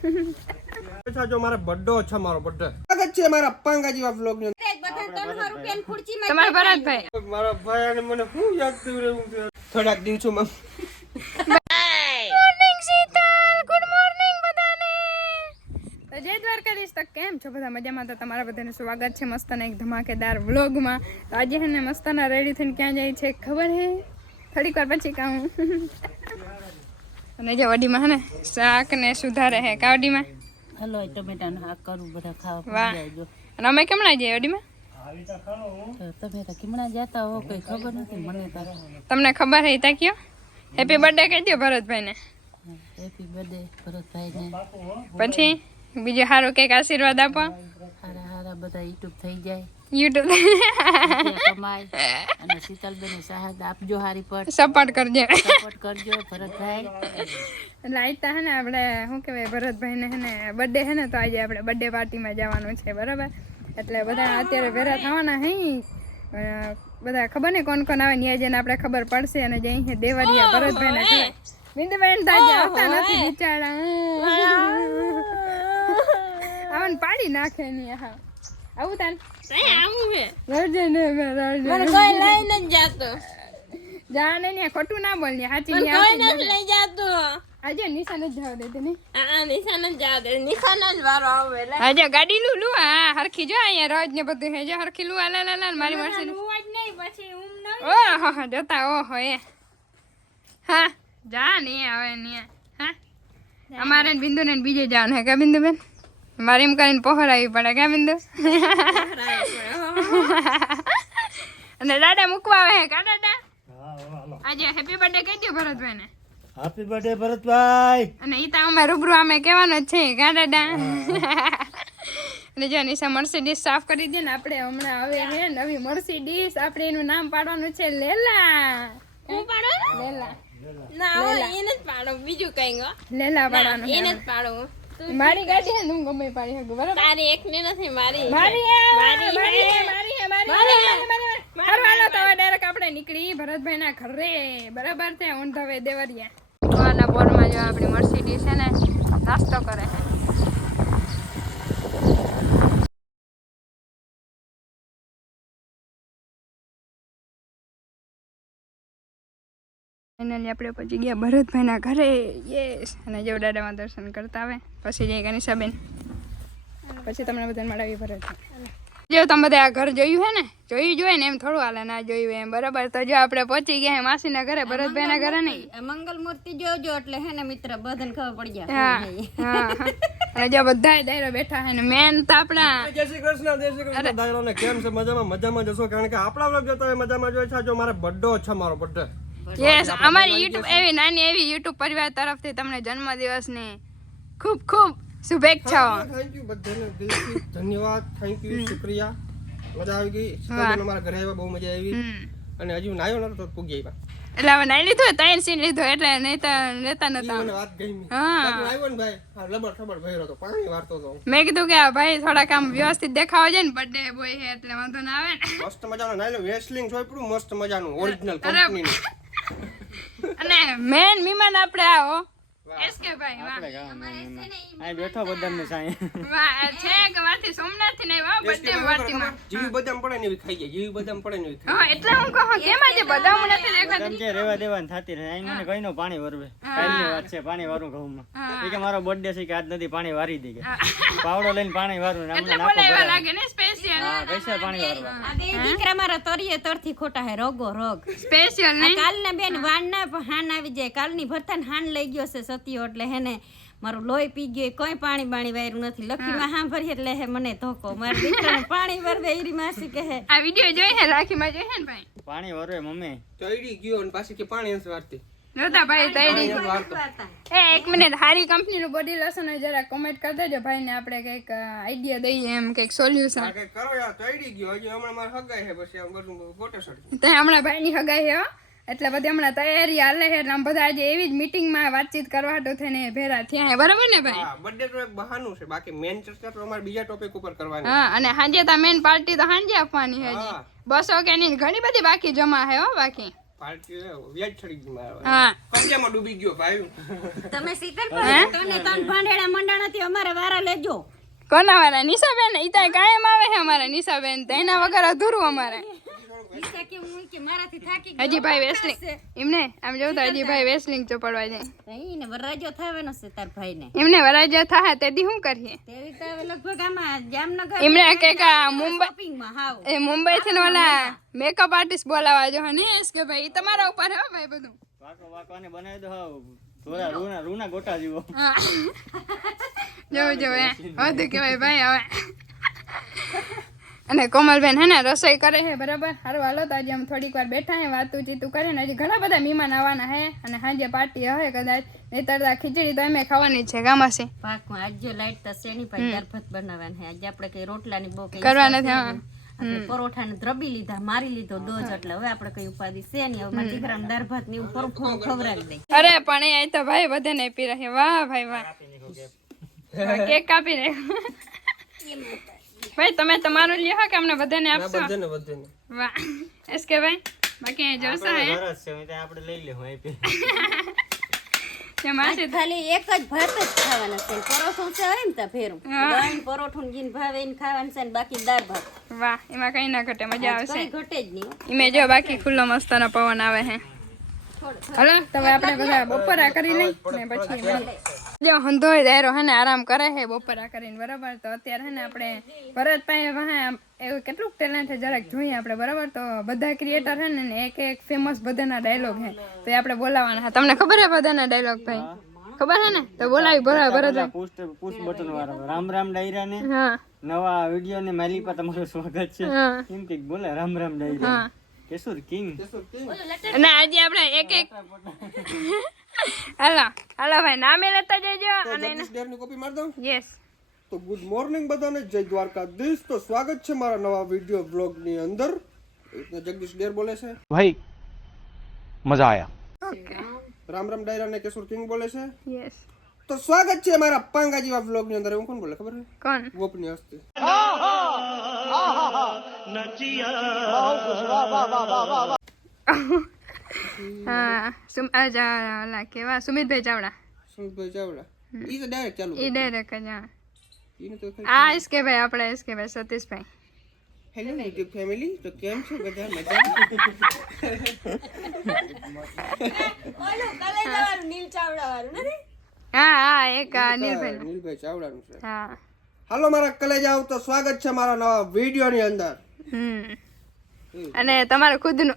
અચ્છા જો મારો બર્થડે છે, મારો બર્થડે સ્વાગત છે મારા પાંગા જેવા વ્લોગ ની તમારા ભરતભાઈ મારા ભાઈ અને મને હું યાદ કરી રહ્યું છે થોડાક દિવસોમાં મોર્નિંગ શીતલ, ગુડ મોર્નિંગ બધાને. તો જય દ્વારકાધીશ. તો કેમ છો બધા? મજામાં? તો તમારા બધાનું સ્વાગત છે મસ્તના એક ધમાકેદાર વ્લોગમાં. તો આજે હે ને મસ્તના રેડી થઈને ક્યાં જાય છે ખબર હે? થોડીક વાર પછી કહું. અને જે વડીમાં હે ને શાક ને સુધારે હે કાવડીમાં. હલો ટમેટાનું શાક કરું, બધા ખાવા વાહ. પડી જાય. અને અમે કેમણા જઈએ વડીમાં? તો તમે તો કેમણા જતા હો, કોઈ ખબર નથી મને તો. તમને ખબર હે તા કયો? હેપી બર્થડે કહી દો ભરતભાઈને. Happy birthday ભરતભાઈને. પછી બીજું સારું કંઈક આશીર્વાદ આપો. હારા હારા બધા યુટ્યુબ થઈ જાય, યુટ્યુબ રૂપિયા કમાય અને શીતલબેન સહાય આપજો, હારી પર સપોર્ટ કરજો. સપોર્ટ કરજો ભરતભાઈ. એટલે આઈતા હે ને આપણે શું કહેવાય ભરતભાઈને હે ને બર્થડે હે ને, તો આજે આપણે બર્થડે પાર્ટીમાં જવાનું છે, બરાબર? એટલે બધા અત્યારે ભેરા થવાના હે બધા. ખબર ને કોણ કોણ આવે ને જઈને આપણે ખબર પડશે. અને જે અહીં દેવરિયા ભરતભાઈને ખબર બિંદુબેન તાજે આવતા નથી બિચારા. આવન પાડી નાખે ની. હા આવું તાન આવું હે રજે ને મને કોઈ લઈને જ જાતો. જા ને ખોટું ના બોલ ને, સાચી ની કોઈ નથી લઈ જાતો. આજે નિશાન જ જાવ દે તને. હા નિશાન જ જાવ દે, નિશાન જ વારો આવે. આજે ગાડી લુલુ આ હરખી જો અહીંયા રોજ ને બધું હે જો હરખી લુઆ લા લા લા મારી વર્ષે હું જ નહીં પછી હું નહીં. ઓહો હો જોતા ઓહો એ. હા જા ને આવે ને. હા અમારે બિંદુ ને બીજે જવાનું હે. કા બિંદુ બેન મારી એમ કરીને પહોરાવી પડે. કા બિંદુ? અને દાદા મૂકવા આવે હે. કા દાદા? આજે હેપી બર્થડે કહી દો ભરતભાઈ ને. Happy birthday Bharatbhai. અને ઈ તો અમે રૂબરૂ અમે કહેવાનું જ છે. કા દાદા? અને જો નિશા મર્સિડીઝ સાફ કરી દે ને. આપણે હમણાં હવે હે નવી મર્સિડીઝ, આપણે એનું નામ પાડવાનું છે લેલા. હું પાડો? લેલા. ના એને જ પાડો, બીજું કઈ ગો. લેલા પાડવાનું. એને જ પાડો. મારી ગાડી હે, હું ગમે પાડી શકું, બરાબર? તારી એક ને નથી, મારી મારી મારી ફરવાનો તો ડાયરેક્ટ આપણે નીકળી ભરતભાઈ ના ઘરે, બરાબર છે? On the way Deoria. આના બોર્ડમાં જો આપણી મર્સિડીઝ છે ને નાસ્તો કરે છે. ફાઇનલી આપણે પછી ગયા ભરતભાઈના ઘરે. યસ. અને જો દાદામાં દર્શન કરતા આવે પછી જઈ કનિષાબેન, પછી તમને બધાને મળાવી ભરતભાઈ. જો તમે બધા આ ઘર જોયું હે ને, જોયું જોઈએ ને, એમ થોડું હાલે ના જોયું એમ, બરાબર? તો જો આપણે પહોંચી ગયા હે માસીના ઘરે, ભરતભાઈના ઘરે નહીં. મંગલ મૂર્તિ જોજો એટલે હે ને મિત્ર બધાને ખબર પડી જાય. હા હા. અને જો બધા ડાયરો બેઠા હે ને મેન તો આપણા જય શ્રી કૃષ્ણ, જય શ્રી કૃષ્ણ દાયરોને. કેમ છે? મજામાં? મજામાં જશો, કારણ કે આપણા વ્લોગ જોતા હોય મજામાં જોઈ છે. જો મારો બર્થડે છે, મારો બર્થડે. યસ. અમારી યુટ્યુબ એવી નાની એવી યુટ્યુબ પરિવાર તરફથી તમને જન્મદિવસની ખૂબ ખૂબ શુભેચ્છાઓ. થેન્ક યુ બધાને દિલથી ધન્યવાદ. થેન્ક યુ, શુક્રિયા. મજા આવી ગઈ. શીતલબેન અમારા ઘરે આવ્યા, બહુ મજા આવી. અને હજી હું નાયો નતો તો પૂગી આવ્યા. એટલે હવે નાઈ લીધું, ત્રણ સીન લીધો એટલે નહીં તો લેતા નતા. મને વાત ગઈ. હા આવ્યો ને ભાઈ, આ લબડ થબડ ભર્યો તો પાણી વારતો તો. મેં કીધું કે આ ભાઈ થોડાક આમ વ્યવસ્થિત દેખાવા જાય ને, બર્થડે બોય છે એટલે વાંધો ના આવે ને. મસ્ત મજાનો નાયલો વેસ્લિંગ છોપડું, મસ્ત મજાનું ઓરિજિનલ કંપનીનું. અને મેન મહેમાન આપણે આવો એસકે ભાઈ. વાહ આ બેઠો બદામને સાંઈ વાહ છે કે વાથી સોમનાથ થી નહીં. વાહ બર્થડે પાર્ટીમાં જીવી બદામ પડે ને એવી ખાઈ જાય, જીવી બદામ પડે ને એવી ખાઈ હા. એટલે હું કહું કેમ આજે બદામ નથી દેખાતી. કેમ કે રેવા દેવાની થતી રહે. અહીં મને કઈ નો પાણી વરવે. કાલની વાત છે, પાણી વારું ઘઉંમાં. એ કે મારો બર્થડે છે કે આજ નથી પાણી વારી દે કે. પાવડો લઈને પાણી વારું ને એટલે અમને બોલે નાખો એવા ભરાય. લાગે ને સ્પેશિયલ. હા પૈસા પાણી વારવા. આ બે દીકરા મારા તરીએ તરથી ખોટા હે, રોગો રોગ. સ્પેશિયલ નહીં. કાલના બેન વાન ના હાન આવી જાય. કાલની ભરતાને હાન લઈ ગયો છે સતીયો, એટલે હેને મારું લોહી પી ગયું, કોઈ પાણી બાણી વાર્યું નથી. લખીમાં હા ભરી એટલે હે મને ધોકો. મારા દીકરાને પાણી વરવે ઈરી માસી કહે. આ વિડિયો જોઈ હે રાખીમાં જોઈ હે ને ભાઈ. પાણી વરવે મમ્મી. ચડી ગયો અને પાછી કે પાણી અંશ વારતી. જોતા ભાઈ તૈડી. વારતો. એ એક મિનિટ, હારી કંપનીનું બોડી લોશન હોય જરા કમેન્ટ કરી દેજો ભાઈને, આપણે કંઈક આઈડિયા દઈએ એમ કંઈક સોલ્યુશન. આ કંઈક કરો યાર, ચડી ગયો. હજી હમણાં મારે હગાઈ છે, પછી આમ બધું ગોટે સડી. તો હમણાં ભાઈની હગાઈ હે હો, એટલે બધી હમણાં તૈયારી હાલે છે. એટલે આમ બધા આજે એવી જ મીટિંગમાં વાતચીત કરવા હાટુ થઈને ભેરા થયા હે, બરાબર ને ભાઈ? હા, બર્થડે તો એક બહાનું છે, બાકી મેન ચર્ચા તો અમારે બીજા ટોપિક ઉપર કરવાની. હા. અને સાંજે તો મેન પાર્ટી તો સાંજે આપવાની છે હજી. હા. 200 કે ની ઘણી બધી બાકી જમા હે હો બાકી. પાર્ટી વ્યાજ ચડી ગઈ મારા હા કબજામાં ડૂબી ગયો ભાઈ તમે શીતળ તને તન ભાંડેડા મંડાણાથી અમારે વારા લેજો કોના વાળા નિશાબેન ઈ તો કાયમ આવે છે અમારે નિશાબેન તો એના વગર અધૂરું અમારે ઈચ્છા કે હું કે મારાથી થાકી હજી ભાઈ વેસલિંગ એમને આમ જોઉં તો હજી ભાઈ વેસલિંગ ચોપડવા જાય ઈને વરરાજો થાવાનો છે તાર ભાઈને એમને વરાજા થાય તેથી શું કરીએ તેવી તો હવે લગભગ આમાં જામનગર એમને કંઈક આ મુંબઈ શોપિંગમાં હાવ એ મુંબઈ થી ઓલા મેકઅપ આર્ટિસ્ટ બોલાવા જો ને કે ભાઈ ઈ તમારા ઉપર હો ભાઈ બધું વાકોને બનાવી દો હાવ થોડા રૂના ગોટા જેવો હા જો વધુ કેવાય ભાઈ હવે અને કોમલબેન હે ને રસોઈ કરે છે બરાબર સારું હાલો તો આજે અમે થોડીક વાર બેઠા હે વાતું ચીતું કરે ને હજી ઘણા બધા મહેમાન આવવાના હે અને સાંજે પાર્ટી હશે કદાચ નહીતર ખીચડી તો અમે ખાવાની જ છે ગામાસી પાકમાં આજ જો લાઈટ તો શેની ભાઈ દાળ ભાત બનાવવાના હે આજે આપણે કઈ રોટલાની બહુ કઈ કરવા નથી હા આપણે પરોઠાને દ્રબી લીધા મારી લીધો દોજ એટલે હવે આપણે કઈ ઉપાધિ છે નહીં હવે મારા દીકરાને દાળ ભાત ને એવું પરોઠું ખવડાવી દે અરે પણ એ તો ભાઈ બધે ને પી રહે વાહ ભાઈ વાહ કેક કાપી રે ભાઈ તમે તમારું લ્યો કે અમને બધાને આપશો બધે ને વાહ એસ કે ભાઈ બાકી અહીં જોશો હે સરસ છે તો આપણે લઈ લેવું આપી જે માસી ખાલી એક જ ભાત જ ખાવાના છે પરોઠું છે હોય ને તા ફેરું દહીં પરોઠું ને જીન ભાવે એને ખાવાનું છે ને બાકી દાળ ભાત વાહ એમાં કઈ ના ઘટે મજા આવશે કઈ ઘટે જ નહીં ઈમે જો બાકી ખુલ્લો મસ્તનો પવન આવે હે હલો તો હવે આપણે બધા બપોરા કરી લઈ ને પછી મળીએ જો હંધોય દાયરો હે ને આરામ કરે છે બપોરા કરીને બરાબર તો અત્યારે હે ને આપણે ભરતભાઈ વાહે એવું કેટલું ટેલેન્ટ છે જરાક જોઈએ આપણે બરાબર તો બધા ક્રિએટર હે ને એક એક ફેમસ બધાના ડાયલોગ હે તો એ આપણે બોલાવવાના છે તમને ખબર હે બધાના ડાયલોગ ભાઈ ખબર હે ને તો બોલાવી ભરતભાઈ પુશ બટન વાળો રામ રામ ડાયરા ને હા નવા વિડિયો ને મારી પર તમારું સ્વાગત છે હા એમ કે બોલે રામ રામ ડાયરા હા કેસુર કિંગ અને આજે આપણે એક એક હાલો ભાઈ નામે લેતા જજો અને જગદીશ ડેરની કોપી માર દઉં યસ તો ગુડ મોર્નિંગ બધાને જય દ્વારકાધીશ તો સ્વાગત છે મારા નવા વિડિયો બ્લોગ ની અંદર જગદીશ ડેર બોલે છે भाई मजा आया રામ રામ ડાયરા ને કેશુર કિંગ બોલે છે યસ તો સ્વાગત છે મારા પાંગા જેવા બ્લોગ ની અંદર એવું કોણ બોલે ખબર છે કોણ ગોપની હસ્તે હા ઓલા કેવા સુમિતભાઈ ચાવડા સુમિતભાઈ ચાવડા ઈ તો ડાયરેક્ટ ચાલુ એ ડાયરેક્ટ જ હા ઈને તો આ એસ કે ભાઈ આપણે એસ કે ભાઈ સતીશભાઈ હેલો યુટ્યુબ ફેમિલી તો કેમ છો બધા મજા હા એક આ નીલભાઈ નીલભાઈ ચાવડાનું છે હા હાલો મારા કલેજાઓ તો સ્વાગત છે મારા નવા વિડિયો ની અંદર અને તમારું ખુદનું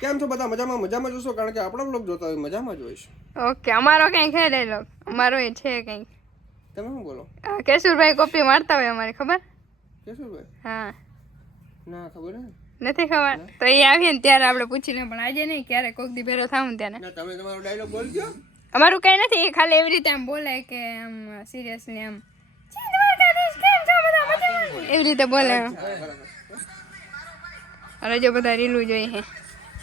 કેમ છો બધા મજામાં જોશો કારણ કે આપણો બ્લોગ જોતા હોય મજામાં જ હોય છે ઓકે અમારો કઈ છે ડાયલોગ અમારો એ છે કઈ તમે શું બોલો કેશુરભાઈ કોપી મારતા હોય અમારી ખબર કેશુરભાઈ હા ના ખબર હે નથી ખબર તો એ આવીએ ને ત્યારે આપણે પૂછી લઈએ પણ આજે નહીં ક્યારે કોક દી ભેરો થાવ ને ત્યારે ના તમે તમારો ડાયલોગ બોલજો અમારું કઈ નથી એ ખાલી એવી રીતે આમ બોલે કે આમ સિરિયસલી આમ એવી રીતે બોલે અરે જો બધા રીલું જોઈએ છે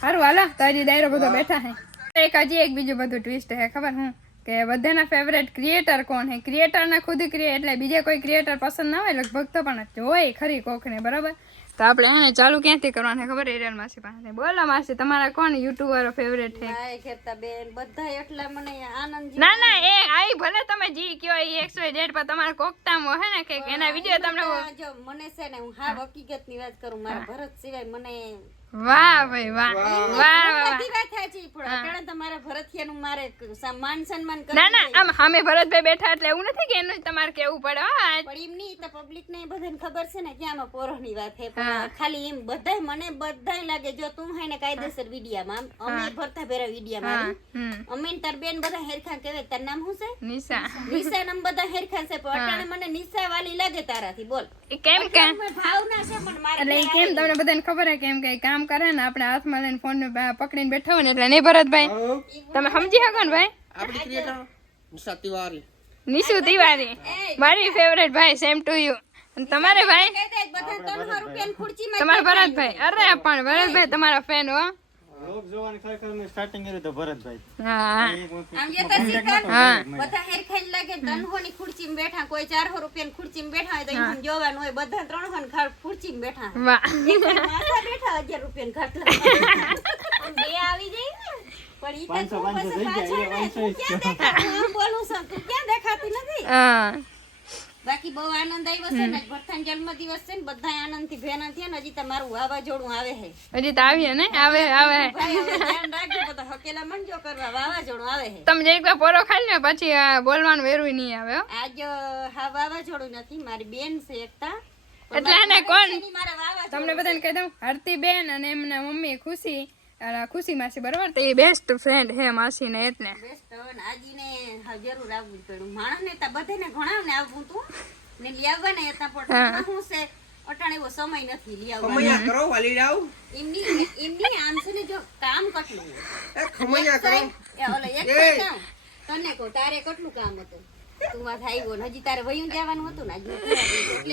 સારું હાલો તો હજી દાયરો બધો બેઠા છે હજી એક બીજું બધું ટ્વિસ્ટ છે ખબર હું કે બધાના ફેવરેટ ક્રિએટર કોણ છે ક્રિએટરના ખુદ એટલે બીજા કોઈ ક્રિએટર પસંદ ના હોય લગભગ તો પણ જોઈ ખરી કોકને બરાબર તો આપણે એને ચાલુ ક્યાંથી કરવાનું છે ખબર એરિયલ માસી પાસે બોલો માસી તમારા કોણ યુટ્યુબર ફેવરેટ છે ભાઈ ખેતા બેન બધા એટલા મને આનંદ ના એ આઈ ભલે તમે જી કયો એ XYZ પર તમારા કોકતામ હે ને કે એના વિડિયો તમને જો મને છે ને હું હા હકીકતની વાત કરું મારા ભરત સિવાય મને વાહ ભાઈ વાહ વાહ બધી વાત સાચી પણ અત્યારે તમારા ભરતિયાનું મારે માન સન્માન કરવું ના આમ સામે ભરતભાઈ બેઠા એટલે એવું નથી કે એનું તમારે કેવું પડે પણ એમ નહીં તો પબ્લિક ને બધાને ખબર છે ને કે આમાં પોરોની વાત છે પણ ખાલી એમ બધાય મને બધાય લાગે જો તું હે ને કાયદેસર વિડિયામાં અમે ભરતા ભેરા વિડિયામાં અમે ને તાર બેન બધા હેરખા કહેવાય તાર નામ શું છે નિશા નામ બધા હેરખા છે પણ અત્યારે મને નિશા વાલી લાગે તારાથી બોલ એ કેમ કે ભાવના છે પણ મારે એટલે એ કેમ તમને બધાને ખબર હે કેમ કે કામ કરે ને આપણે હાથમાં લઈને ફોન પકડીને બેઠા હોય ને એટલે નહીં ભરતભાઈ તમે સમજી શકો ને ભાઈ આપણી ક્રિએટર નિશા તિવારી નિશુ તિવારી મારી ફેવરેટ ભાઈ સેમ ટુ યુ તમારે ભાઈ બધા 300 રૂપિયાની ખુરચીમાં તમારા ભરતભાઈ અરે પણ ભરતભાઈ તમારા ફેન હો લોક જોવાની ખરેખર મેં સ્ટાર્ટિંગ કર્યું તો ભરતભાઈ હા આમ જે તો શીખવાનું બધા હેરખાઈ લાગે 300 ની ખુરચીમાં બેઠા કોઈ 400 રૂપિયાની ખુરચીમાં બેઠા હોય તો એમ જોવાનું હોય બધા 300 ની ખુરચીમાં બેઠા વાહ એક માથા બેઠા 11 રૂપિયાની ખાટલા બે આવી જાય ને પણ ઈ તો 500 થઈ ગયા એ 500 ક્યાં બોલું છું તું ક્યાં દેખાતી નથી હા બાકી બહુ આનંદ આવ્યો છે ને ભરથાન જન્મદિવસ છે ને બધા આનંદથી ભેના થયા ને હજી તમારું વાવાઝોડું આવે છે હજી તો આવીએ ને આવે આવે ભાઈ હવે ધ્યાન રાખજો બધા હકેલા મંજો કરવા વાવાઝોડું આવે છે તમે એક વાર પોરો ખાઈ લે પછી આ બોલવાનું વેરું નહીં આવે હો. આજ હા વાવાઝોડું નથી મારી બેન છે એકતા એટલે એને કોણ મારા વાવાઝોડું તમને બધાને કહી દઉં હરતી બેન અને એમના મમ્મી ખુશી ખુશી માસી બરાબર તો એ બેસ્ટ ફ્રેન્ડ હે માસી ને એટલે બેસ્ટ આજીને હા જરૂર આવવું પડ્યું માણસને તા બધાને ઘણા ને આવવું તું ને લઈ આવવાને હતા પણ શું છે અટાણે એવો સમય નથી લઈ આવવાનો ખમૈયા કરો વાલી જાવ એમની આમ છે ને જો કામ કેટલું એ ખમૈયા કરો ઓલે એક કામ તને કહું તારે કેટલું કામ હતું તું વાત આવ્યો ને હજી તારે વયું જવાનું હતું ને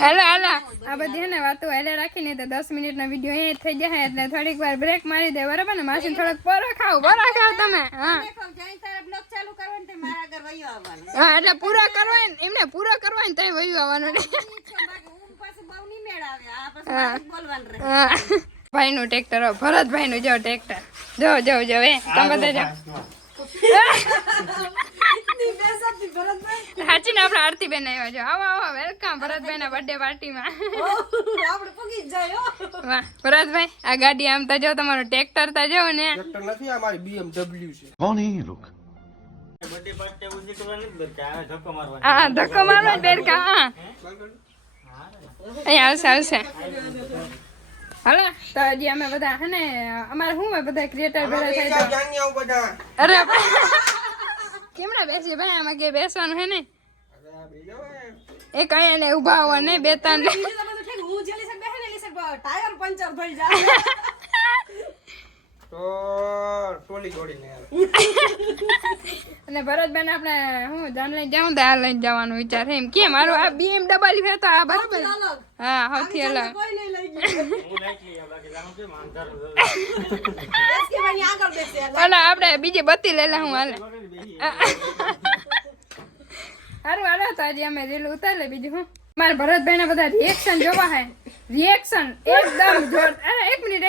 હાલો હાલો આ બધી હે ને વાતો હાલે રાખીને તો 10 મિનિટનો વિડીયો એ થઈ જાય એટલે થોડીક વાર બ્રેક મારી દે બરાબર ને માસી થોડોક પોરો ખાવ તમે હા જાય તારા બ્લોગ ચાલુ કરવાનું તે મારા ઘર વયું આવવાનું હા એટલે પૂરો કરવાય ને એમને પૂરો કરવાય ને તઈ વયું આવવાનું ને બાકી ઊંઘ પાસે બહુ નહીં મેળ આવે આ પછી બોલવાનું રહે ભાઈ નું ટ્રેક્ટર ભરતભાઈ નું જો ટ્રેક્ટર જો જો જો એ તમે બધા જાઓ સાચી ને આપણે આરતીબેન આવ્યા છો આવો આવો વેલકમ ભરતભાઈ ના બર્થડે પાર્ટીમાં વાહ ભરતભાઈ આ ગાડી આમ તો જો તમારું ટ્રેક્ટર તો જો ને ટ્રેક્ટર નથી આ મારી BMW છે कौन है ये लोग? બર્થડે પાર્ટી ઉજી કરવાની જ બરકા આવે ધક્કો મારવાનો હા ધક્કો મારવો બેર કા હા અહીં આવશે આવશે હાલો તો હજી અમે બધા હે ને અમારે શું હોય બધા ક્રિએટર ભેગા થાય તો જાણી આવું બધા અરે કેમડા બેસી ભાઈ આમાં કે બેસવાનું હે ને અરે આ બેજો એક અહીંયા ને ઊભા હોવા ને બે ત્રણ તો ટોલી જોડીને આવે અને ભરતબેન આપણે હું જાન લઈને જાઉં તો આ લઈને જવાનો વિચાર છે એમ કે મારું આ BMW છે તો આ બરાબર હા સૌથી અલગ હું લાઈટલી આ બાકી જાણું છે માનદાર ઓલા આપણે બીજી બત્તી લઈ લે હું હાલે સારું હાલો તો હજી અમે રીલ ઉતાર લે બીજું હું મારા ભરતભાઈ ના બધા રિએક્શન જોવા હે રિએક્શન એકદમ જોર અરે એક મિનિટ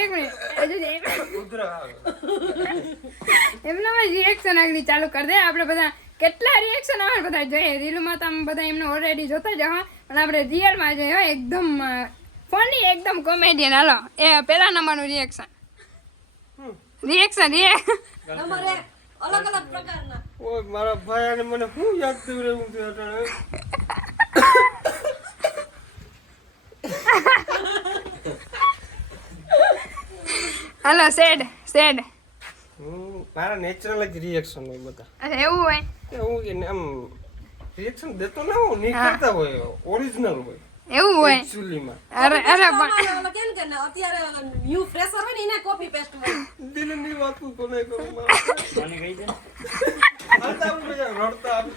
એમના રિએક્શન આગળ ચાલુ કરી દે આપણે બધા કેટલા રિએક્શન આવે બધા જોઈએ રીલમાં તો બધા એમને ઓલરેડી જોતા જ હો પણ આપણે રિયલમાં જોઈએ એકદમ ફની એકદમ કોમેડિયન હાલો એ પહેલા નંબરનું રિએક્શન અમારે અલગ અલગ પ્રકારના ઓય મારા ભાઈ અને મને શું યાદ થયું રહેવું છે અટાણે હાલો સેડ મારા નેચરલ જ રિએક્શન હોય બધા અરે એવું હોય કે હું એને આમ રિએક્શન દેતો ના હું નહીં કરતા હોય ઓરિજિનલ હોય એવું હોય એકચ્યુઅલીમાં અરે પણ કેમ કે અત્યારે ન્યુ ફ્રેશર હોય ને એને કોપી પેસ્ટ હોય દિલની વાત કોને કરું મારા મને કહી દે હાલતા આવું બધા રડતા આવું.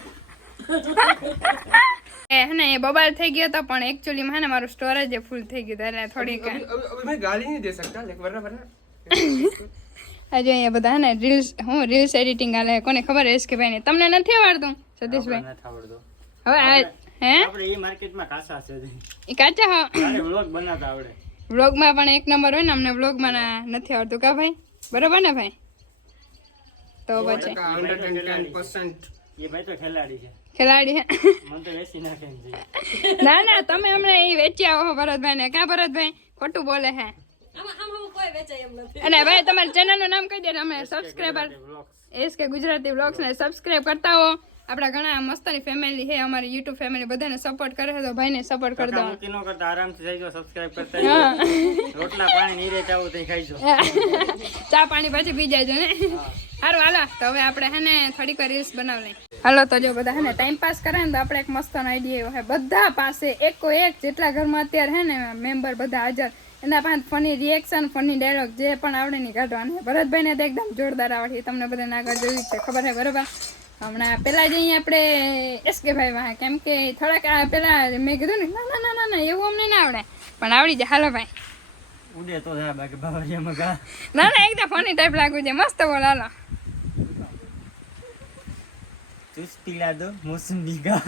હે ને એ બબાલ થઈ ગયો તો પણ એકચ્યુઅલી માં ને મારું સ્ટોરેજ ફૂલ થઈ ગયું એટલે થોડીક अभी मैं गाली नहीं दे सकता लेकिन वरना આજે અહીંયા બધા હે ને રીલ્સ એડિટિંગ આલે કોને ખબર હે કે ભાઈ ને તમને નથી આવડતું સતીશભાઈ નથી આવડતો હવે હે આપણે એ માર્કેટમાં કાસા છે એ કાચા હા તારે વ્લોગ બનાવતા આવડે વ્લોગમાં પણ એક નંબર હોય ને અમને વ્લોગમાં નથી આવડતું કા ભાઈ બરાબર ને ભાઈ તો પછી 110% એ ભાઈ તો ખેલાડી છે ખેલાડી હે મને તો વેચી નાખે એમ છે ના ના તમે હમણાં એ વેચ્યા હો ભરતભાઈ ને ક્યાં ભરતભાઈ ખોટું બોલે હે કોઈ વેચાય એમ નથી અને ભાઈ તમારા ચેનલ નું નામ કહી દે અમે સબસ્ક્રાઇબર એસકે ગુજરાતી વ્લોગ્સ ને સબસ્ક્રાઇબ કરતા હો આપણા ઘણા મસ્તની ફેમિલી છે અમારી YouTube ફેમિલી બધાને સપોર્ટ કરે છે તો ભાઈને સપોર્ટ કરી દો મૂકી નો કરતા આરામથી જઈ જાઓ સબસ્ક્રાઇબ કરતા રોટલા પાણી નીરે ચાવું તો ખાઈ જાઓ ચા પાણી પાછી પી જાય ને સારું હાલો તો હવે આપણે હે ને થોડીક વાર રીલ્સ બનાવી લઈએ હાલો તો જો બધા હે ને ટાઈમ પાસ કરે ને તો આપણે એક મસ્તનો આઈડિયા હે બધા પાસે એકો એક જેટલા ઘરમાં અત્યારે હે ને મેમ્બર બધા હાજર એના પાસે ફની રિએક્શન ફની ડાયલોગ જે પણ આવડે ની કાઢવાનું ભરતભાઈને તો એકદમ જોરદાર આવડે તમને બધાને આગળ જોયું છે ખબર છે બરોબર હમણાં પેલા જઈએ આપણે એસકે ભાઈ વાહ કેમ કે થોડાક પેલા મેં કીધું ને ના ના ના ના એવું અમને ના આવડે પણ આવડી જાય હાલો ભાઈ ઉડે તો જા બાકી બાવળિયામાં ગા ના ના એકદમ ફની ટાઈપ લાગુ છે મસ્ત બોલ હાલો ચૂસ પીલા દો મોસંબી ગા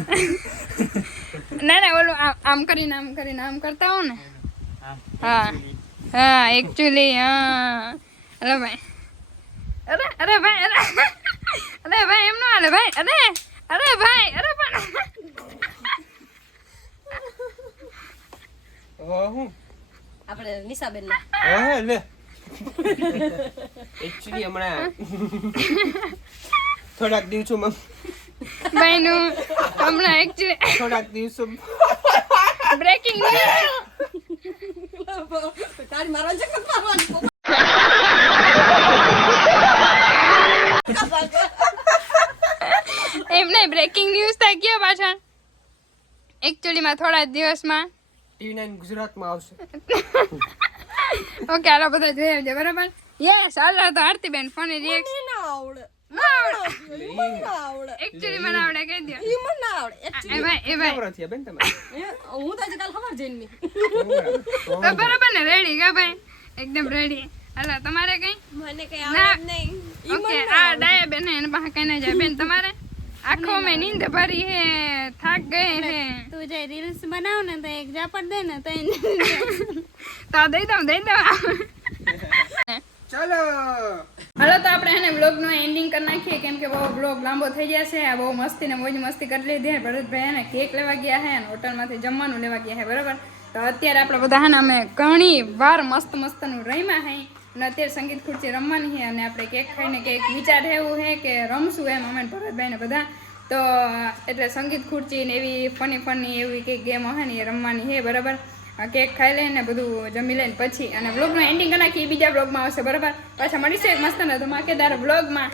ના ના ઓલું આમ કરીને આમ કરતા હો ને હા હા હા એકચ્યુઅલી હા અરે ભાઈ અરે ભાઈ અરે ભાઈ એમ નો હાલે ભાઈ અરે ભાઈ અરે પણ હું આપણે નિશાબેન ના હા લે એકચ્યુઅલી હમણાં થોડાક દિવસોમાં ભાઈ નું હમણાં એકચ્યુઅલી થોડાક દિવસો બ્રેકિંગ તારી મારવા છે કે મારવાની એમ નહીં બ્રેકિંગ ન્યૂઝ થાય ગયો પાછળ એકચ્યુઅલી માં થોડા જ દિવસમાં ટી9 ગુજરાતમાં આવશે ઓકે હાલો બધા જોઈ આવજો બરાબર યસ હાલો તો આરતી બેન ફોન રિએક્ટ એકચ્યુઅલી મને આવડે કહી દો એ ભાઈ કેવડા થયા બેન તમે હું તો કાલ ખબર જઈને તો બરાબર ને રેડી કા ભાઈ એકદમ રેડી હાલો તમારે કઈ મને કઈ ના. આવડે નહીં ઓકે આ ડાયા બેન એને પાસે કઈ ના જાય બેન તમારે આખો મેં નીંદ ભરી હે થાક ગયે હે તું જે રીલ્સ બનાવ ને તો એક ઝાપટ દે ને તો તો દઈ દઉં ચાલો હાલો તો આપણે એને વ્લોગનો એન્ડિંગ કરી નાખીએ કેમ કે બહુ વ્લોગ લાંબો થઈ ગયા છે આ બહુ મસ્તી ને મોજ મસ્તી કરી લીધી હે ભરતભાઈ એને કેક લેવા ગયા હે અને હોટલમાંથી જમવાનું લેવા ગયા હે બરાબર તો અત્યારે આપણે બધા હે ને અમે ઘણી વાર મસ્તનું રમ્યા હે અને અત્યારે સંગીત ખુરશી રમવાની છે અને આપણે કેક ખાઈને કંઈક વિચાર એવું છે કે રમશું એમ અમે ભરતભાઈ ને બધા તો એટલે સંગીત ખુરશી ને એવી ફની એવી કંઈક ગેમ હે ને એ રમવાની છે બરાબર કેક ખાઈ લઈને બધું જમી લઈને પછી અને વ્લોગનું એન્ડિંગ કરી નાખીએ બીજા વ્લોગમાં આવશે બરાબર પાછા મળીશું એક મસ્ત ધમાકેદાર વ્લોગમાં